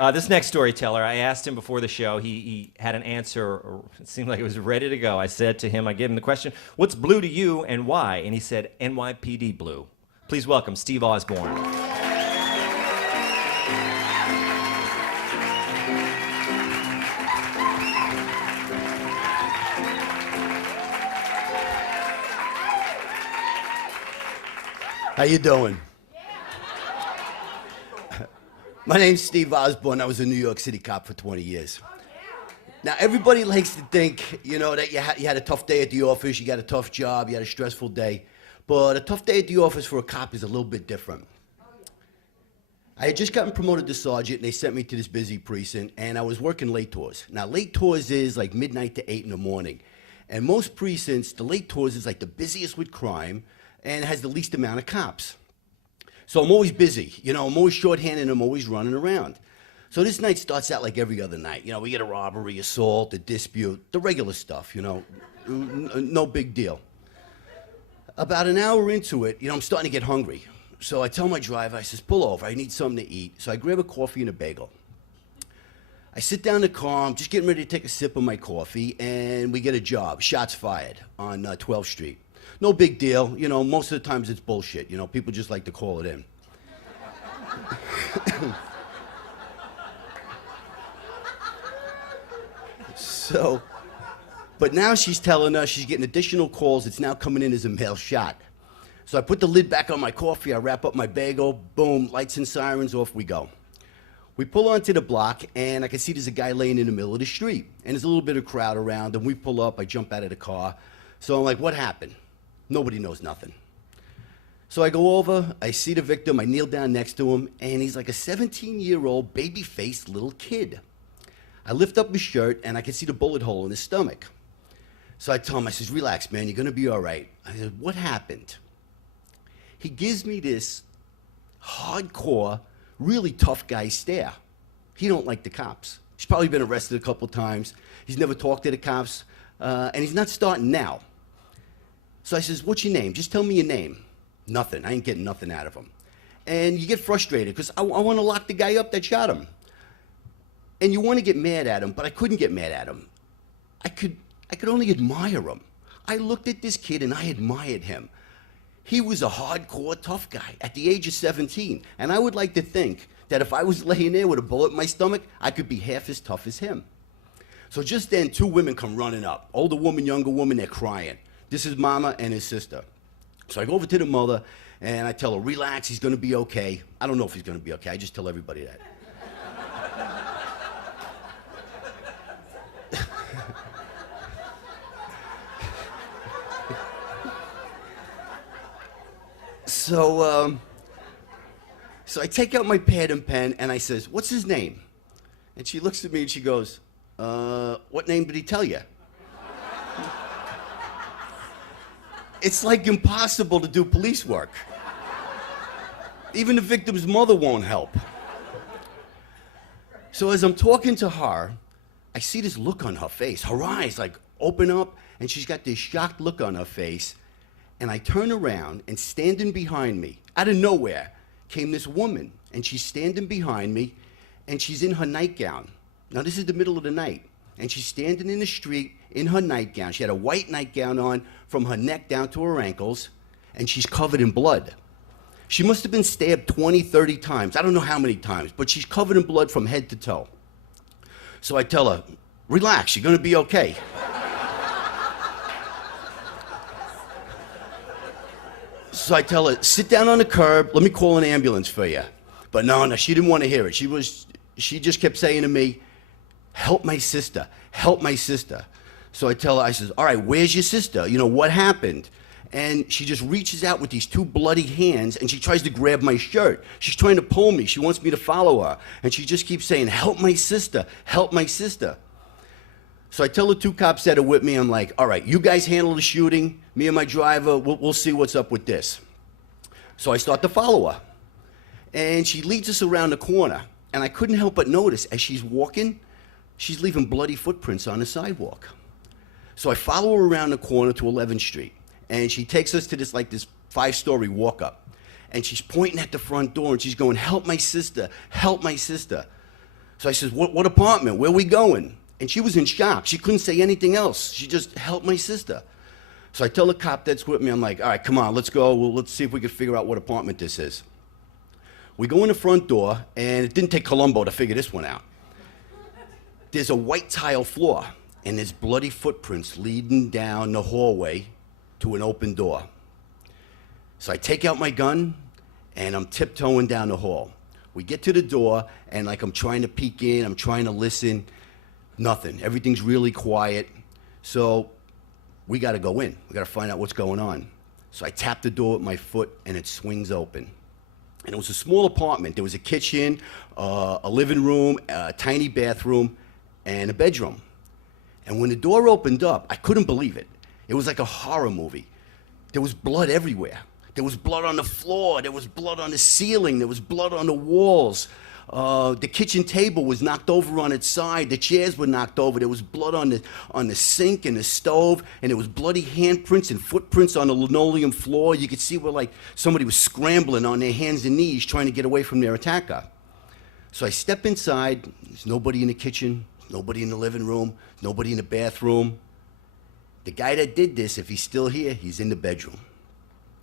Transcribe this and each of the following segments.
This next storyteller, I asked him before the show. He had an answer. Or it seemed like it was ready to go. I said to him, I gave him the question, what's blue to you and why? And he said, NYPD blue. Please welcome Steve Osborne. How you doing? My name's Steve Osborne. I was a New York City cop for 20 years. Now, everybody likes to think, that you had a tough day at the office, you got a tough job, you had a stressful day. But a tough day at the office for a cop is a little bit different. I had just gotten promoted to sergeant, and they sent me to this busy precinct, and I was working late tours. Now, late tours is like midnight to 8 in the morning. And most precincts, the late tours is like the busiest with crime, and has the least amount of cops. So I'm always busy, I'm always shorthanded, and I'm always running around. So this night starts out like every other night. We get a robbery, assault, a dispute, the regular stuff, no big deal. About an hour into it, I'm starting to get hungry. So I tell my driver, I says, pull over, I need something to eat. So I grab a coffee and a bagel. I sit down in the car, I'm just getting ready to take a sip of my coffee, and we get a job, shots fired on 12th Street. No big deal, most of the times it's bullshit, people just like to call it in. But now she's telling us she's getting additional calls, it's now coming in as a mail shot. So I put the lid back on my coffee, I wrap up my bagel, boom, lights and sirens, off we go. We pull onto the block, and I can see there's a guy laying in the middle of the street, and there's a little bit of crowd around, and we pull up, I jump out of the car. So I'm like, what happened? Nobody knows nothing. So I go over, I see the victim, I kneel down next to him, and he's like a 17-year-old baby-faced little kid. I lift up his shirt, and I can see the bullet hole in his stomach. So I tell him, I says, relax, man, you're gonna be all right. I said, what happened? He gives me this hardcore, really tough guy stare. He don't like the cops. He's probably been arrested a couple times. He's never talked to the cops, and he's not starting now. So I says, what's your name? Just tell me your name. Nothing. I ain't getting nothing out of him. And you get frustrated because I want to lock the guy up that shot him. And you want to get mad at him, but I couldn't get mad at him. I could only admire him. I looked at this kid and I admired him. He was a hardcore tough guy at the age of 17. And I would like to think that if I was laying there with a bullet in my stomach, I could be half as tough as him. So just then, two women come running up. Older woman, younger woman, they're crying. This is Mama and his sister. So I go over to the mother, and I tell her, relax, he's gonna be okay. I don't know if he's gonna be okay, I just tell everybody that. So I take out my pad and pen, and I says, what's his name? And she looks at me and she goes, what name did he tell you? It's like impossible to do police work. Even the victim's mother won't help. So as I'm talking to her, I see this look on her face. Her eyes like open up, and she's got this shocked look on her face. And I turn around, and standing behind me, out of nowhere, came this woman. And she's standing behind me, and she's in her nightgown. Now this is the middle of the night. And she's standing in the street in her nightgown. She had a white nightgown on from her neck down to her ankles, and she's covered in blood. She must have been stabbed 20, 30 times. I don't know how many times, but she's covered in blood from head to toe. So I tell her, relax, you're gonna be okay. So I tell her, sit down on the curb, let me call an ambulance for you. But no, she didn't want to hear it. She just kept saying to me, help my sister, help my sister. So I tell her, I says, all right, where's your sister? What happened? And she just reaches out with these two bloody hands, and she tries to grab my shirt. She's trying to pull me. She wants me to follow her. And she just keeps saying, help my sister, help my sister. So I tell the two cops that are with me, I'm like, all right, you guys handle the shooting. Me and my driver, we'll see what's up with this. So I start to follow her. And she leads us around the corner. And I couldn't help but notice, as she's walking, she's leaving bloody footprints on the sidewalk. So I follow her around the corner to 11th Street. And she takes us to this 5-story walk up. And she's pointing at the front door, and she's going, help my sister, help my sister. So I says, what apartment? Where we going? And she was in shock. She couldn't say anything else. She just helped my sister. So I tell the cop that's with me, I'm like, all right, come on, let's go. Let's see if we can figure out what apartment this is. We go in the front door, and it didn't take Columbo to figure this one out. There's a white tile floor, and there's bloody footprints leading down the hallway to an open door. So I take out my gun, and I'm tiptoeing down the hall. We get to the door, and like I'm trying to peek in, I'm trying to listen. Nothing. Everything's really quiet. So we got to go in. We got to find out what's going on. So I tap the door with my foot, and it swings open. And it was a small apartment. There was a kitchen, a living room, a tiny bathroom, and a bedroom. And when the door opened up, I couldn't believe it. It was like a horror movie. There was blood everywhere. There was blood on the floor. There was blood on the ceiling. There was blood on the walls. The kitchen table was knocked over on its side. The chairs were knocked over. There was blood on the sink and the stove, and there was bloody handprints and footprints on the linoleum floor. You could see where like somebody was scrambling on their hands and knees trying to get away from their attacker. So I step inside. There's nobody in the kitchen, nobody in the living room, nobody in the bathroom. The guy that did this, if he's still here, he's in the bedroom.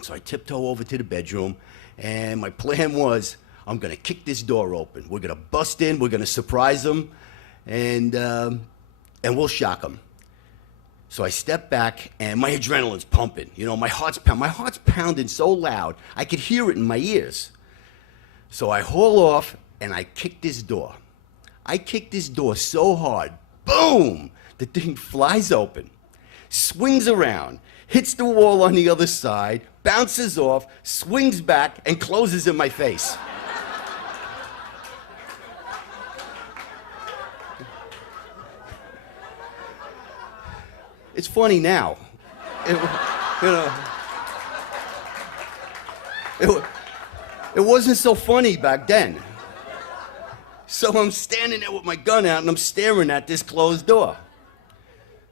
So I tiptoe over to the bedroom, and my plan was, I'm gonna kick this door open. We're gonna bust in, we're gonna surprise him, and we'll shock him. So I step back, and my adrenaline's pumping. You know, my heart's pounding so loud, I could hear it in my ears. So I haul off, and I kick this door. I kick this door so hard, boom! The thing flies open, swings around, hits the wall on the other side, bounces off, swings back, and closes in my face. It's funny now. It wasn't so funny back then. So I'm standing there with my gun out, and I'm staring at this closed door.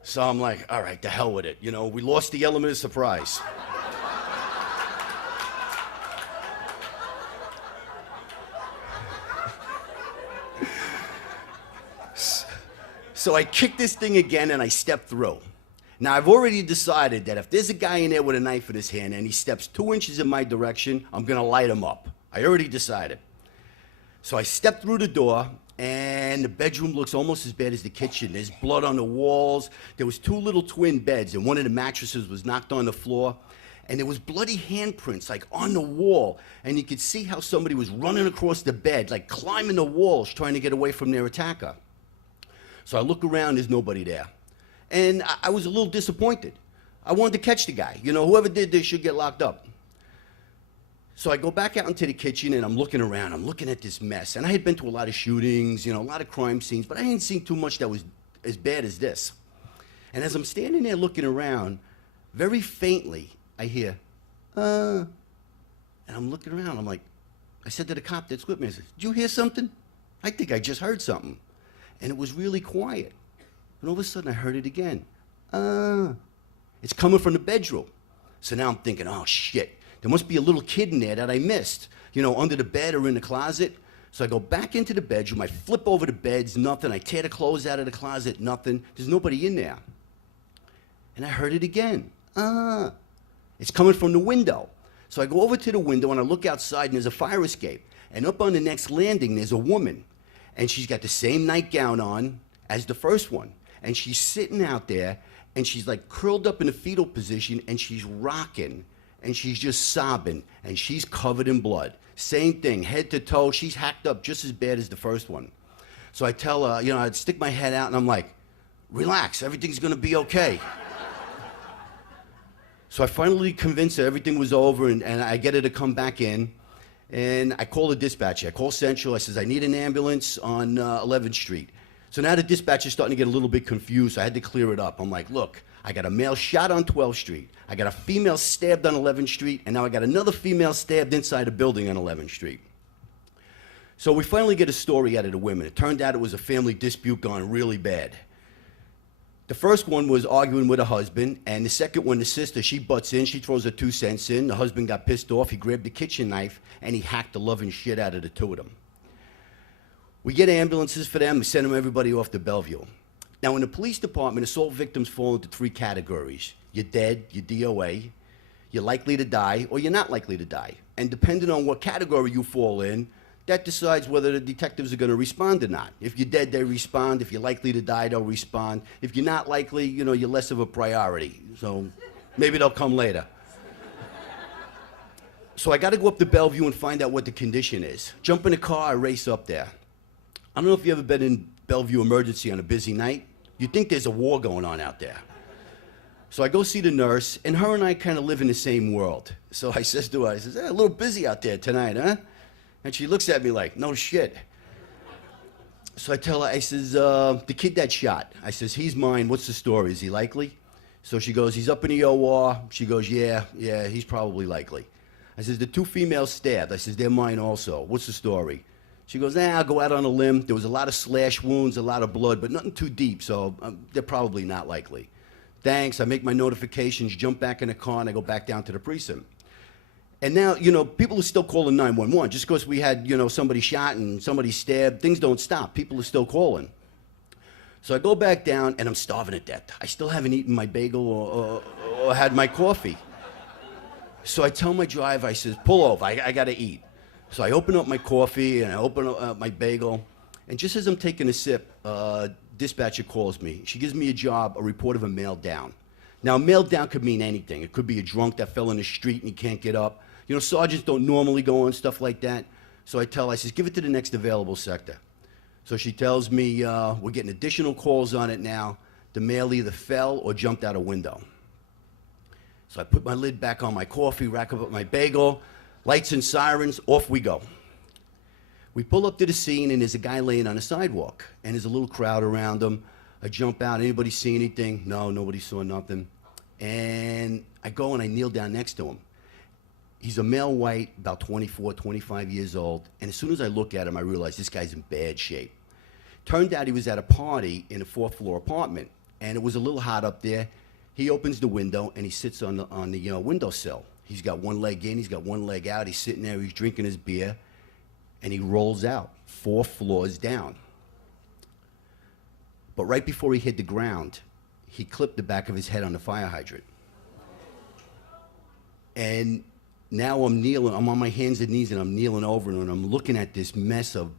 So I'm like, all right, the hell with it. You know, we lost the element of surprise. So I kick this thing again, and I step through. Now, I've already decided that if there's a guy in there with a knife in his hand and he steps 2 inches in my direction, I'm going to light him up. I already decided. So I step through the door, and the bedroom looks almost as bad as the kitchen. There's blood on the walls. There was 2 little twin beds, and one of the mattresses was knocked on the floor. And there was bloody handprints, like, on the wall. And you could see how somebody was running across the bed, like climbing the walls, trying to get away from their attacker. So I look around, there's nobody there. And I was a little disappointed. I wanted to catch the guy. You know, whoever did this should get locked up. So I go back out into the kitchen, and I'm looking around. I'm looking at this mess. And I had been to a lot of shootings, you know, a lot of crime scenes, but I hadn't seen too much that was as bad as this. And as I'm standing there looking around, very faintly, I hear, and I'm looking around. I'm like, I said to the cop that's with me, I said, did you hear something? I think I just heard something. And it was really quiet. And all of a sudden, I heard it again. It's coming from the bedroom. So now I'm thinking, oh, shit. There must be a little kid in there that I missed, you know, under the bed or in the closet. So I go back into the bedroom. I flip over the beds, nothing. I tear the clothes out of the closet, nothing. There's nobody in there. And I heard it again. It's coming from the window. So I go over to the window, and I look outside, and there's a fire escape. And up on the next landing, there's a woman. And she's got the same nightgown on as the first one. And she's sitting out there, and she's like curled up in a fetal position, and she's rocking, and she's just sobbing, and she's covered in blood. Same thing, head to toe. She's hacked up just as bad as the first one. So I tell her, you know, I'd stick my head out, and I'm like, relax, everything's gonna be okay. So I finally convinced her everything was over, and I get her to come back in. And I call the dispatcher. I call Central. I says, I need an ambulance on 11th Street. So now the dispatcher's starting to get a little bit confused. So I had to clear it up. I'm like, look, I got a male shot on 12th Street. I got a female stabbed on 11th Street. And now I got another female stabbed inside a building on 11th Street. So we finally get a story out of the women. It turned out it was a family dispute gone really bad. The first one was arguing with her husband, and the second one, the sister, she butts in, she throws her 2 cents in. The husband got pissed off, he grabbed the kitchen knife, and he hacked the loving shit out of the two of them. We get ambulances for them. We send them everybody off to Bellevue. Now, in the police department, assault victims fall into 3 categories. You're dead, you're DOA, you're likely to die, or you're not likely to die. And depending on what category you fall in, that decides whether the detectives are going to respond or not. If you're dead, they respond. If you're likely to die, they'll respond. If you're not likely, you're less of a priority. So maybe they'll come later. So I got to go up to Bellevue and find out what the condition is. Jump in the car, I race up there. I don't know if you've ever been in Bellevue Emergency on a busy night. You'd think there's a war going on out there. So I go see the nurse, and her and I kind of live in the same world. So I says to her, a little busy out there tonight, huh? And she looks at me like, no shit. So I tell her, I says, the kid that shot. I says, he's mine. What's the story? Is he likely? So she goes, he's up in the OR. She goes, yeah, he's probably likely. I says, the 2 females stabbed. I says, they're mine also. What's the story? She goes, I'll go out on a limb. There was a lot of slash wounds, a lot of blood, but nothing too deep, so they're probably not likely. Thanks. I make my notifications, jump back in the car, and I go back down to the precinct. And now, people are still calling 911. Just because we had, somebody shot and somebody stabbed, things don't stop. People are still calling. So I go back down, and I'm starving to death. I still haven't eaten my bagel or had my coffee. So I tell my driver, I says, pull over. I got to eat. So I open up my coffee, and I open up my bagel. And just as I'm taking a sip, dispatcher calls me. She gives me a report of a male down. Now, a male down could mean anything. It could be a drunk that fell in the street and he can't get up. Sergeants don't normally go on stuff like that. So I says, give it to the next available sector. So she tells me, we're getting additional calls on it now. The male either fell or jumped out a window. So I put my lid back on my coffee, rack up my bagel, lights and sirens, off we go. We pull up to the scene, and there's a guy laying on the sidewalk, and there's a little crowd around him. I jump out. Anybody see anything? No, nobody saw nothing. And I go and I kneel down next to him. He's a male white, about 24, 25 years old. And as soon as I look at him, I realize this guy's in bad shape. Turned out he was at a party in a 4th-floor apartment, and it was a little hot up there. He opens the window, and he sits on the windowsill. He's got one leg in, he's got one leg out. He's sitting there, he's drinking his beer, and he rolls out 4 floors down. But right before he hit the ground, he clipped the back of his head on the fire hydrant. And now I'm kneeling, I'm on my hands and knees, and I'm kneeling over him, and I'm looking at this mess of,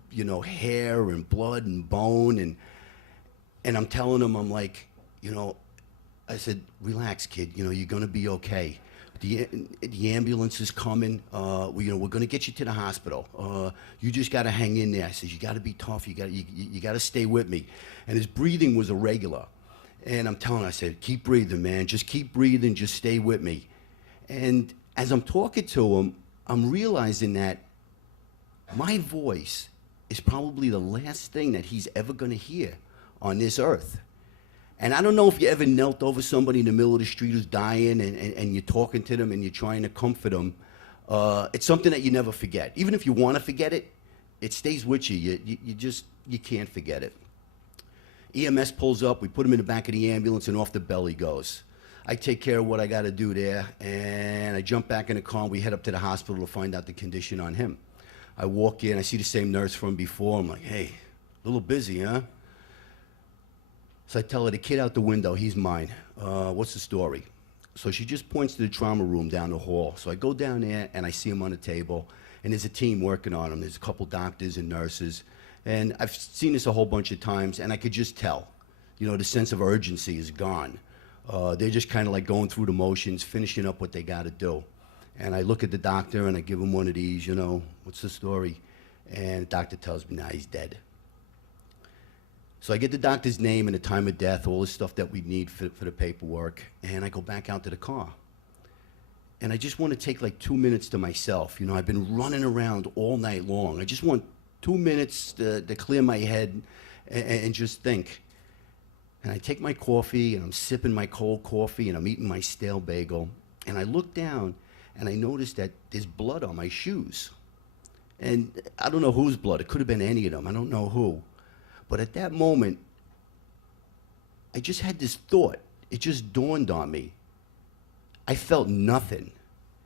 hair and blood and bone, and I'm telling him, I'm like, I said, relax, kid, you're gonna be okay. The ambulance is coming. We're going to get you to the hospital. You just got to hang in there. I said, you got to be tough. You got to stay with me. And his breathing was irregular. And I'm telling him, I said, keep breathing, man. Just keep breathing. Just stay with me. And as I'm talking to him, I'm realizing that my voice is probably the last thing that he's ever going to hear on this earth. And I don't know if you ever knelt over somebody in the middle of the street who's dying, and you're talking to them and you're trying to comfort them. It's something that you never forget. Even if you want to forget it, it stays with you. You can't forget it. EMS pulls up, we put him in the back of the ambulance, and off the belly goes. I take care of what I got to do there, and I jump back in the car, and we head up to the hospital to find out the condition on him. I walk in, I see the same nurse from before. I'm like, hey, a little busy, huh? So I tell her, the kid out the window, he's mine. What's the story? So she just points to the trauma room down the hall. So I go down there, and I see him on the table, and there's a team working on him. There's a couple doctors and nurses. And I've seen this a whole bunch of times, and I could just tell. The sense of urgency is gone. They're just kind of like going through the motions, finishing up what they got to do. And I look at the doctor, and I give him one of these, what's the story? And the doctor tells me, nah, he's dead. So I get the doctor's name and the time of death, all the stuff that we need for the paperwork, and I go back out to the car. And I just want to take like 2 minutes to myself. I've been running around all night long. I just want 2 minutes to clear my head and just think. And I take my coffee, and I'm sipping my cold coffee, and I'm eating my stale bagel. And I look down, and I notice that there's blood on my shoes. And I don't know whose blood. It could have been any of them. I don't know who. But at that moment, I just had this thought. It just dawned on me. I felt nothing.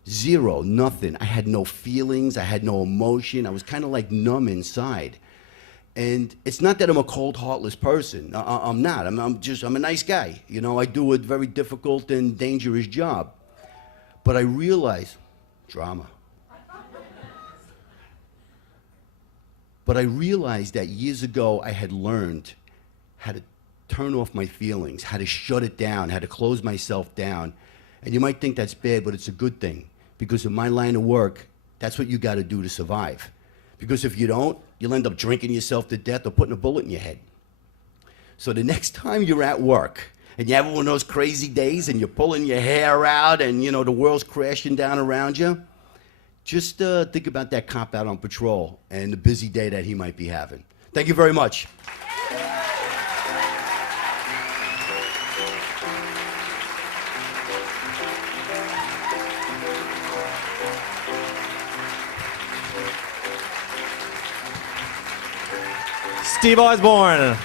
Zero, nothing. I had no feelings. I had no emotion. I was kind of like numb inside. And it's not that I'm a cold, heartless person. I'm not. I'm a nice guy. You know, I do a very difficult and dangerous job. But I realize, drama. But I realized that years ago I had learned how to turn off my feelings, how to shut it down, how to close myself down. And you might think that's bad, but it's a good thing. Because in my line of work, that's what you got to do to survive. Because if you don't, you'll end up drinking yourself to death or putting a bullet in your head. So the next time you're at work and you have one of those crazy days and you're pulling your hair out and, you know, the world's crashing down around you, just think about that cop out on patrol and the busy day that he might be having. Thank you very much. Steve Osborne.